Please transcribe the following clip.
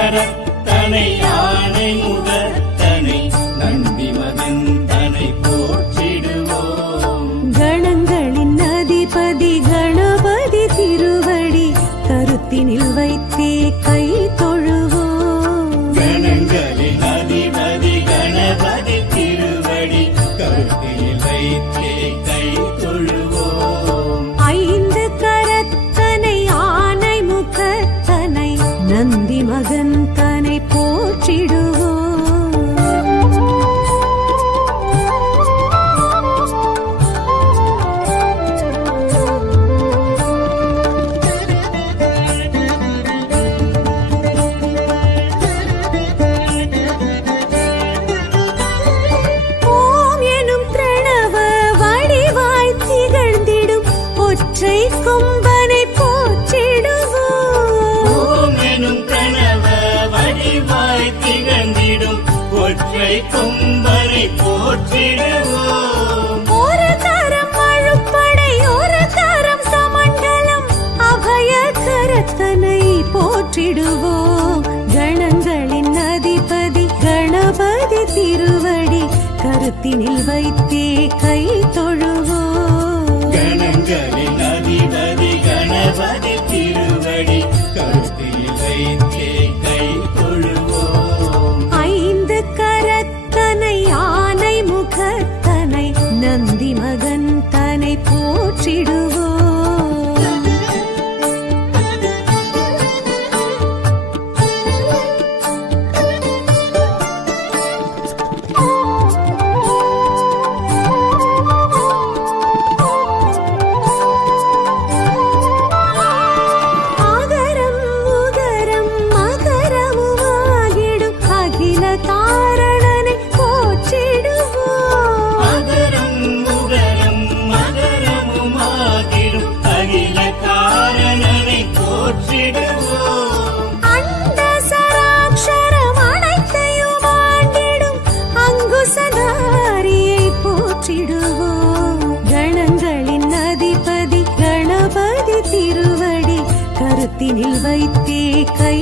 கரத்தனை யானை முகத்தனை நந்தி மகந்தனை போற்றிடுவோம். கணங்களின் அதிபதி கணபதி திருவடி கருத்தினில் வைத்தே கை தொழுவோம். கணங்களின் அதிபதி கணபதி திருவடி கருத்தினில் வைத்தே கை தொழுவோம். ஐந்து கரத்தனை ஆனை முகத்தனை நந்தி மகந்தனை போற்றிடுவோம். ஓம் எனும் பிரணவ வடிவாய் திகழ்ந்திடும் ஒற்றை கொம்பனை போற்றிடுவோம். ஓம் எனும் பிரணவ வடிவாய் திகழ்ந்திடும் ஒற்றை கொம்பனை போற்றிடுவோம். ஒரு தரம் அழுப்படை ஒரு தரம் சமண்டலம் அபய கரத்தனை போற்றிடுவோம். கணங்களின் அதிபதி கணபதி திருவடி கருத்தினில் வைத்தே கை தொழுவோம். கணங்களின் அதிபதி கணபதி திருவடி கருத்தில் வைத்தே கை தொழுவோம். ஐந்து கரத்தனை ஆனை முகத்தனை நந்தி மகந்தனை போற்றிடுவோம். ஆகரம் உகரம் மகரமுமாகிடும் அகில காரணனை போற்றிடுவோம். அகரம் உகரம் மகரமுமாகிடும் அகில காரணனை போற்றிடுவோம். அண்ட சராட்சரம் அனைத்தையும் ஆண்டிடும் அங்குசதாரியை போற்றிடுவோம். கணங்களின் அதிபதி கணபதி திருவடி கருத்தினில் வைத்தே கை